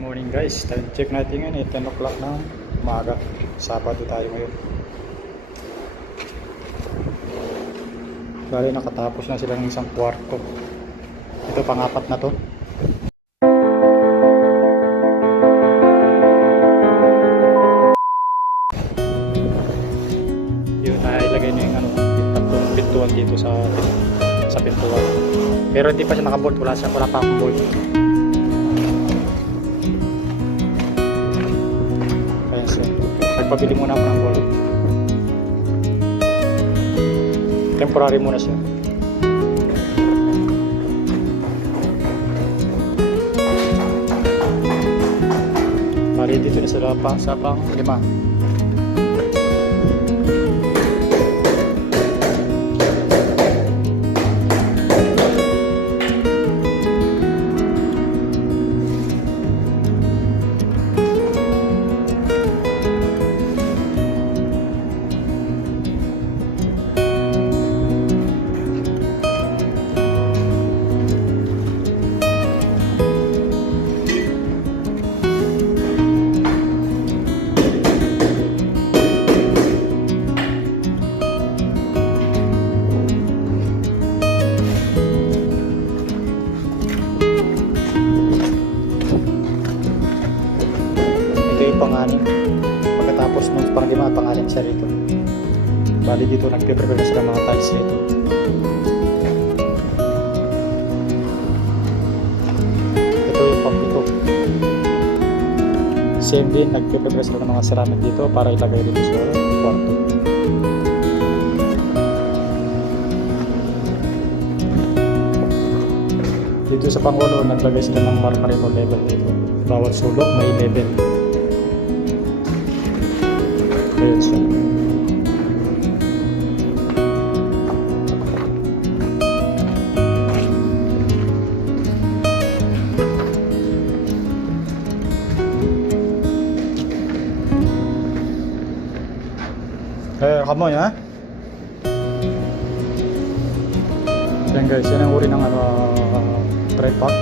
Morning guys, time check natin ngayon 10 o'clock ng umaga. Sabado tayo ngayon. Bali nakatapos na sila ng isang kwarto. Ito pang-apat na to. Yun, ilagay niya yung tatlong pintuan dito sa pintuan. Pero hindi pa siya nakabolt, wala pa akong bolt. Pabili muna ako ng bolt. Temporary muna siya. Bali dito na sa pang 5. Pang-anim. Pagkatapos ng pang-5, pang-anim siya rito. Bali dito nagpe-prepare na sila mga tiles rito. Ito yung pang-ito. Same din, nagpe-prepare sila ng mga ceramic dito para ilagay dito sa kwarto. Dito sa pang-8, naglagay sila ng markarito level dito. Bawat sulok may level. Ayan siya. Kamoy ha? Yan guys, yan ang uri ng tri-pack.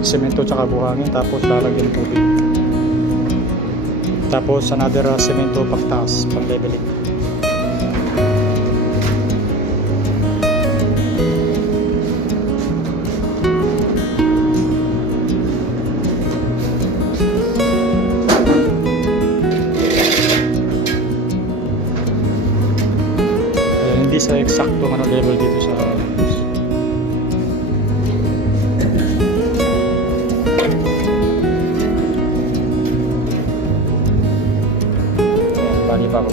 Semento tsaka buhangin, tapos lalagyan ng tubig. Tapos another semento pagtaas, pang leveling. Hindi sa eksakto level dito sa bali pa ba.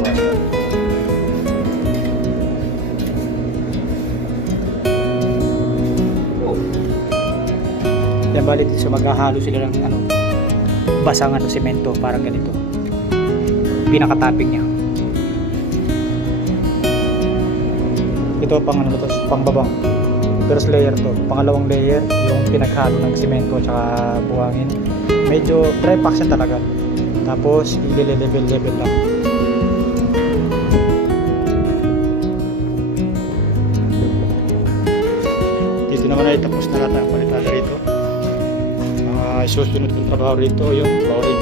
Yan bali dito maghahalo sila ng basang semento, parang ganito. Pinaka-topping niya. Ito pang pangbabang. First layer to. Pangalawang layer yung pinaghalo ng semento at saka buhangin. Medyo dry pack siya talaga. Tapos i-level lang. Dito naman ay tapos na lahat ang palitada rito. Susunod kong trabaho rito yung flooring.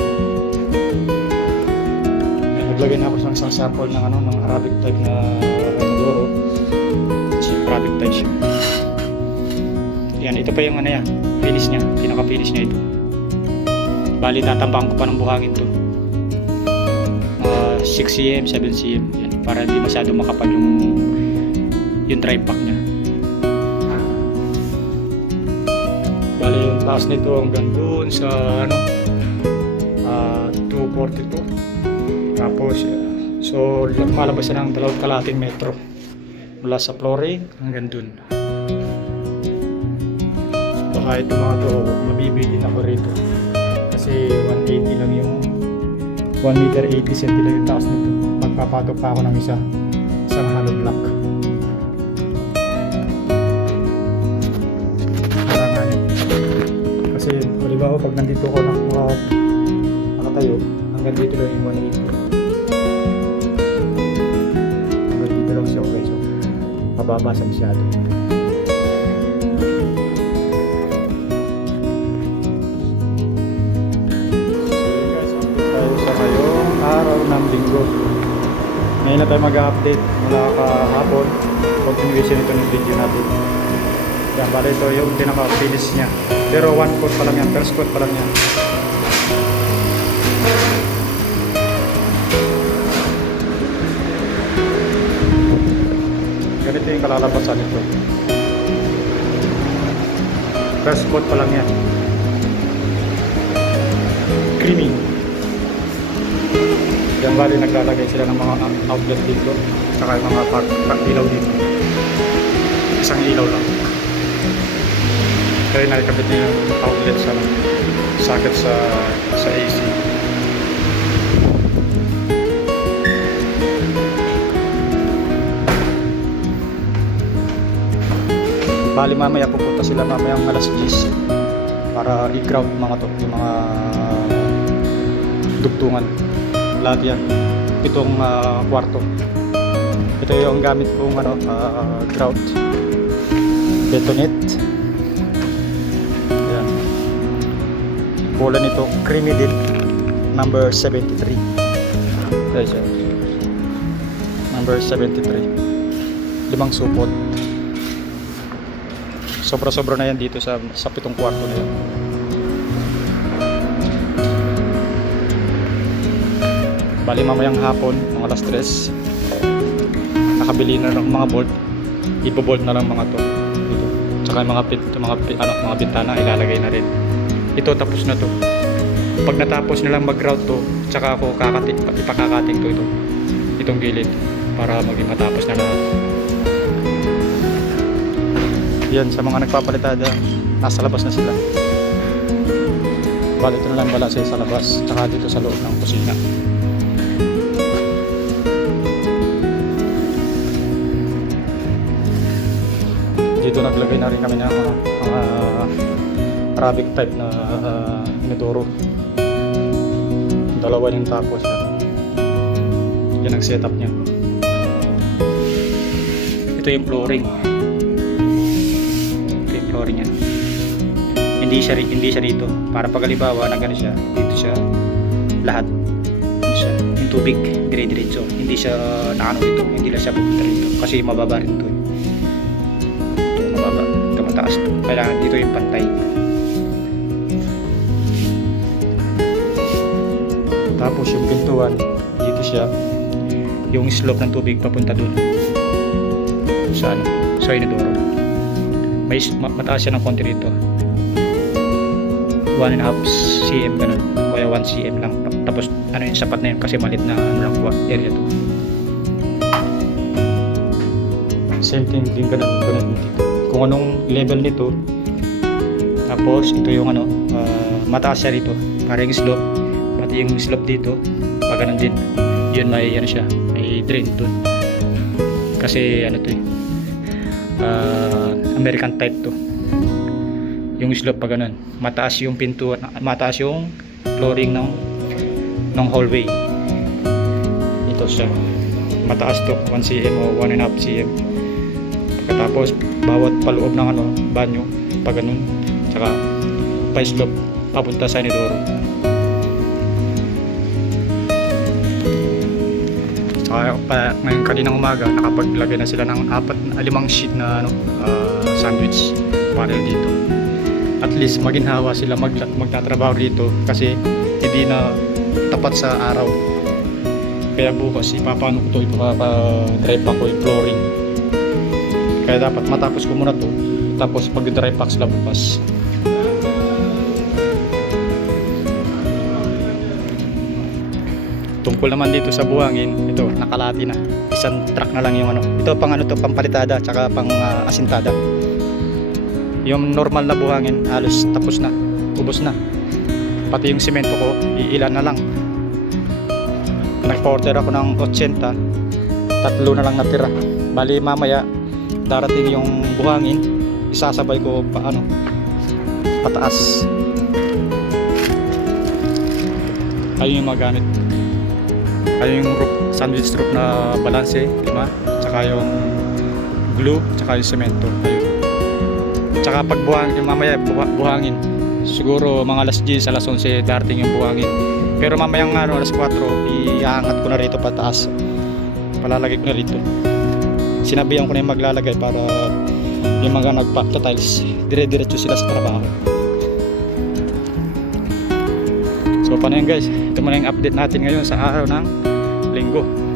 Naglagay na ako ng isang sample ng ng Arabic type na inodoro. Arabic type siya. Yan, ito pa yung finish niya, pinaka-finish niya ito. Bali tatambang ko pa ng buhangin to. 6 cm, 7 cm. Yan, para hindi masyado makapal yung dry pack niya. Bali yung taas nito hanggang doon sa 242. Tapos so malabas na ng 2.5 metro mula sa flooring hanggang dun. Baka ito mga to mabibili ako rito kasi 180 lang yung 1 meter 80 cm lang yung taas nito. Magpapatok pa ako ng isang hollow block. Kasi halimbawa pag nandito ako nakatayo, hanggang dito lang yung 180. Hanggang dito lang siya, okay. So mababa siya masyado. ng linggo. Ngayon na tayo mag-update mula kahapon. Continuation ito ng video natin. Yan, bali ito yung pinaka-finish niya. Pero one coat pa lang yan, first coat pa lang yan. Ganito yung kalalabasan nito. First coat pa lang yan. Creamy. Yan, bali naglalagay sila ng mga outlet dito. Saka yung mga ilaw dito. Isang ilaw lang. Kaya nakikabit niya yung outlet sa socket sa AC. Bali mamaya pupunta sila mamayang alas 10 para i-ground mga to, yung mga dugtungan. Lahat yan. 7 kwarto. Ito yung gamit kong grout. Betonet. Ayan. Kulay nito creamy din. Number 73. Guys, yan. Number 73. 5 supot. Sobra-sobra na yan dito sa 7 kwarto na yan. Bali mamayang hapon, mga alas 3, nakabili na ng mga bolt. Ipo-bolt na lang mga to. Dito. Tsaka yung mga bintana ilalagay na rin. Ito tapos na to. Pag natapos nilang mag-grout to, tsaka ako ipakakating to itong gilid para maging matapos na lahat. Yan, sa mga nagpapalitada, nasa labas na sila. Bali ito na lang balasay sa labas, tsaka dito sa loob ng kusina. Dito naglagay na rin kami ng mga Arabic type na inodoro. Dalawa yung tapos yan ang setup niya. Ito yung flooring. Ito yung flooring niya. Hindi siya dito. Para pag halimbawa na gano'n siya, dito siya lahat. Dito siya. Yung tubig dire-diretso. Hindi siya nakano dito. Hindi lang siya pupunta dito. Kasi mababa rin ito. Ito mataas. Kailangan dito yung pantay. Tapos yung pintuan dito siya, yung slope ng tubig papunta dun sa inodoro. May mataas siya ng konti rito, 1.5 cm ganun, kaya 1 cm lang. Tapos yung sapat na yun kasi malit na lang area to. Same thing din ganun dito. Kung anong level nito. Tapos ito yung mataas siya rito para yung slope, pati yung slope dito pag ganun din yun, may siya, may drain dun kasi to American type to yung slope pag ganun. Mataas yung pintuan, mataas yung flooring ng hallway. Ito siya, mataas to, 1 cm o 1.5 cm. Tapos bawat paloob ng banyo pag ganun, tsaka pa slope papunta sa inodoro. Tsaka ngayong kaninang umaga nakapaglagay na sila ng 5 sheet na sandwich panel dito. At least maginhawa sila magtatrabaho dito kasi hindi na tapat sa araw. Kaya bukas ipapano ko to, ipapa-dry pack ko yung flooring. Kaya dapat matapos ko muna to, tapos pag-dry pack sila bukas. Tungkol naman dito sa buhangin, ito nakalati na. Isang truck na lang yung ito pang pampalitada tsaka pang asintada. Yung normal na buhangin halos tapos na, ubos na. Pati yung semento ko, iilan na lang. Nag-order ako ng 80, 3 na lang natira. Bali mamaya darating yung buhangin, isasabay ko pataas. Ayun yung magamit. Ayun yung sandwich roof na balanse, 5, tsaka yung glue, tsaka yung semento. Ayun. Tsaka pag mamaya buhangin, siguro mga alas 10, alas 11 darating yung buhangin. Pero mamayang ano, alas 4, iangat ko na rito pataas. Palalagay ko na rito. Sinabihan ko na yung maglalagay para yung mga nagpa-tiles, dire-diretso sila sa trabaho. So paano yan guys, ito muna yung update natin ngayon sa araw ng Linggo.